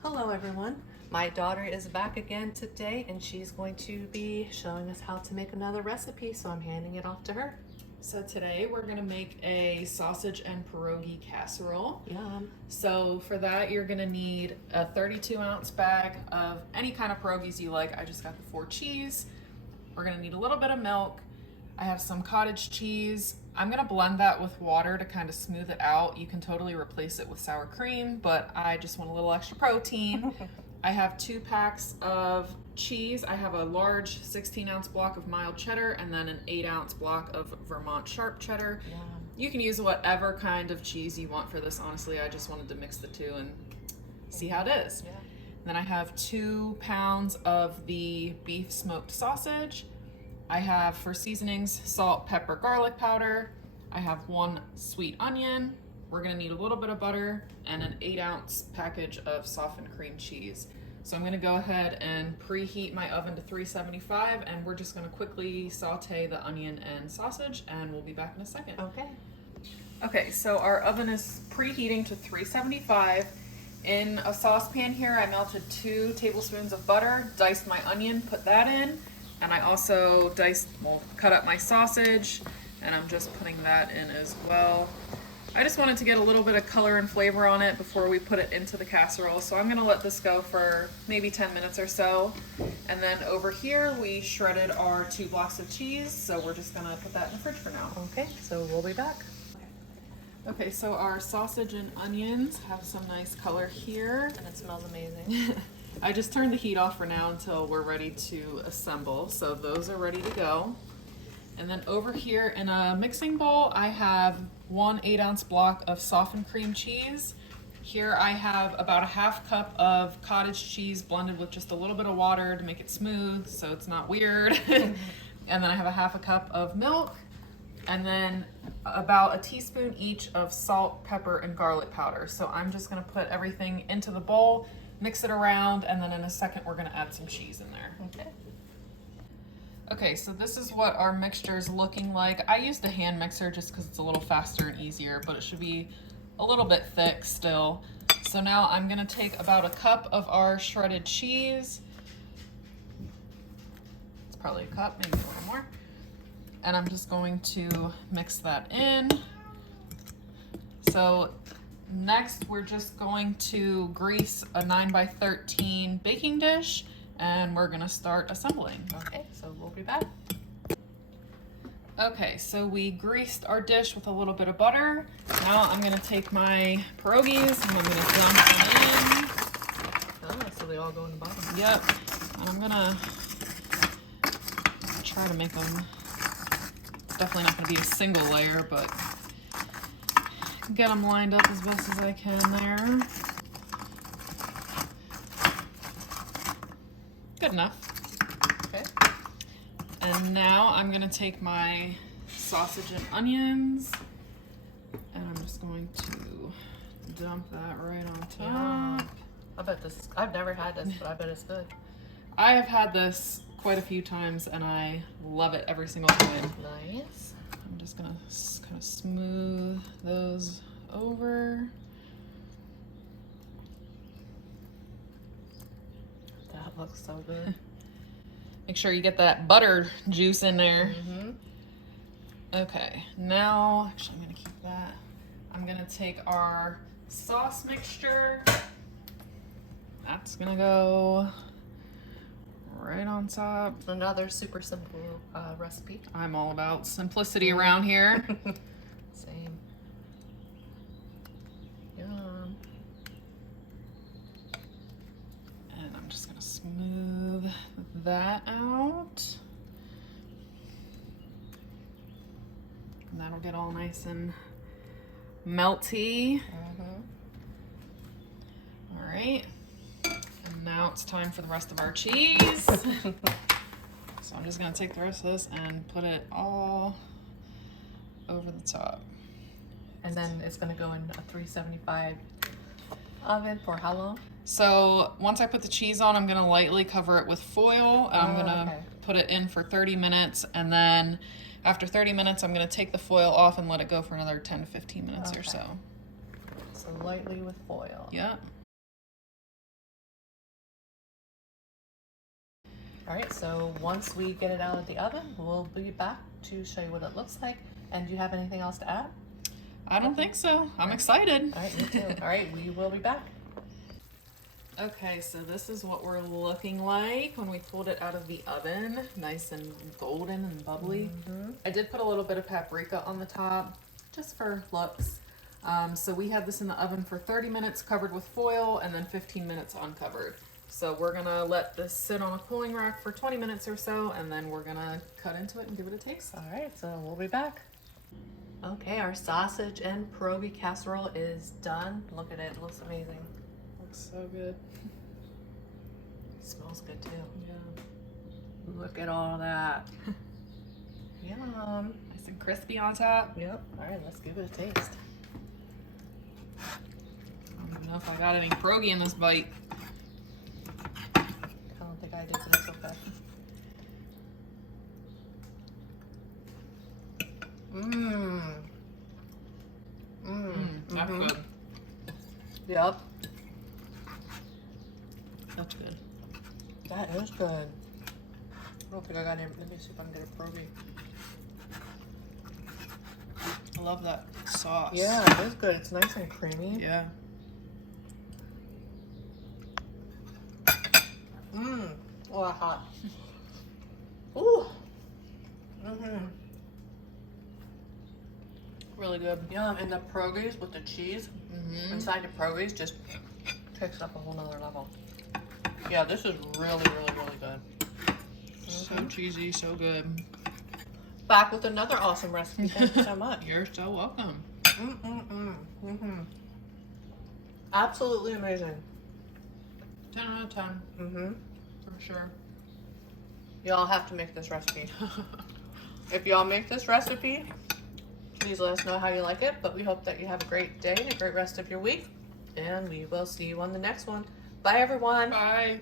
Hello everyone. My daughter is back again today and she's going to be showing us how to make another recipe, so I'm handing it off to her. So today we're gonna make a sausage and pierogi casserole. Yum. So for that you're gonna need a 32-ounce bag of any kind of pierogies you like. I just got the 4 cheese. We're gonna need a little bit of milk. I have some cottage cheese. I'm gonna blend that with water to kind of smooth it out. You can totally replace it with sour cream, but I just want a little extra protein. I have 2 packs of cheese. I have a large 16-ounce block of mild cheddar and then an 8-ounce block of Vermont sharp cheddar. Yum. You can use whatever kind of cheese you want for this. Honestly, I just wanted to mix the two and see how it is. Yeah. Then I have 2 pounds of the beef smoked sausage. I have, for seasonings, salt, pepper, garlic powder. I have 1 sweet onion. We're gonna need a little bit of butter and an 8-ounce package of softened cream cheese. So I'm gonna go ahead and preheat my oven to 375 and we're just gonna quickly saute the onion and sausage and we'll be back in a second. Okay. Okay, so our oven is preheating to 375. In a saucepan here, I melted 2 tablespoons of butter, diced my onion, put that in, and I also cut up my sausage, and I'm just putting that in as well. I just wanted to get a little bit of color and flavor on it before we put it into the casserole, so I'm gonna let this go for maybe 10 minutes or so. And then over here, we shredded our 2 blocks of cheese, so we're just gonna put that in the fridge for now. Okay, so we'll be back. Okay, so our sausage and onions have some nice color here. And it smells amazing. I just turned the heat off for now until we're ready to assemble, so those are ready to go. And then over here in a mixing bowl, I have 1 8-ounce block of softened cream cheese. Here I have about a ½ cup of cottage cheese blended with just a little bit of water to make it smooth so it's not weird. And then I have a ½ cup of milk, and then about a teaspoon each of salt, pepper, and garlic powder. So I'm just gonna put everything into the bowl, mix it around, and then in a second we're gonna add some cheese in there. Okay. Okay, so this is what our mixture is looking like. I used a hand mixer just because it's a little faster and easier, but it should be a little bit thick still. So now I'm gonna take about a cup of our shredded cheese. It's probably a cup, maybe a little more. And I'm just going to mix that in. So next we're just going to grease a 9x13 baking dish and we're gonna start assembling. Okay, so we'll be back. Okay, so we greased our dish with a little bit of butter. Now I'm gonna take my pierogies and I'm gonna dump them in. Oh, so they all go in the bottom. Yep, and I'm gonna try to make them, definitely not gonna be a single layer, but get them lined up as best as I can there. Good enough. Okay. And now I'm gonna take my sausage and onions and I'm just going to dump that right on top. Yeah. I bet this, I've never had this, but I bet it's good. I have had this quite a few times and I love it every single time. Nice. I'm just gonna kind of smooth those over. That looks so good. Make sure you get that butter juice in there. Mm-hmm. Okay, now, actually I'm gonna keep that. I'm gonna take our sauce mixture. That's gonna go right on top. Another super simple recipe. I'm all about simplicity around here. Same. Yum. And I'm just gonna smooth that out. And that'll get all nice and melty. Mm-hmm. All right. And now it's time for the rest of our cheese. So I'm just gonna take the rest of this and put it all over the top. And then it's gonna go in a 375 oven for how long? So once I put the cheese on, I'm gonna lightly cover it with foil. I'm gonna okay. put it in for 30 minutes, and then after 30 minutes, I'm gonna take the foil off and let it go for another 10 to 15 minutes or Okay. so. So lightly with foil. Yep. All right, so once we get it out of the oven, we'll be back to show you what it looks like. And do you have anything else to add? I don't think so. I'm excited. All right, me too. All right, we will be back. Okay, so this is what we're looking like when we pulled it out of the oven. Nice and golden and bubbly. I did put a little bit of paprika on the top, just for looks. So we had this in the oven for 30 minutes covered with foil and then 15 minutes uncovered. So we're gonna let this sit on a cooling rack for 20 minutes or so, and then we're gonna cut into it and give it a taste. All right, so we'll be back. Okay, our sausage and pierogi casserole is done. Look at it, it looks amazing. Looks so good. It smells good too. Yeah. Look at all that. Yum. Nice and crispy on top. Yep. All right, let's give it a taste. I don't know if I got any pierogi in this bite. I don't think I did, but it's okay. That's good. Yep. That's good. That is good. I don't think I got any. Let me see if I can get a pierogi. I love that sauce. Yeah, it is good. It's nice and creamy. Yeah. Oh, that's hot. Ooh. Really good. Yum. And the pierogies with the cheese inside the pierogies just takes it up a whole nother level. Yeah, this is really, really, really good. So cheesy, so good. Back with another awesome recipe. Thank you so much. You're so welcome. Absolutely amazing. 10 out of 10. For sure. Y'all have to make this recipe. If y'all make this recipe, please let us know how you like it. But we hope that you have a great day and a great rest of your week. And we will see you on the next one. Bye, everyone. Bye.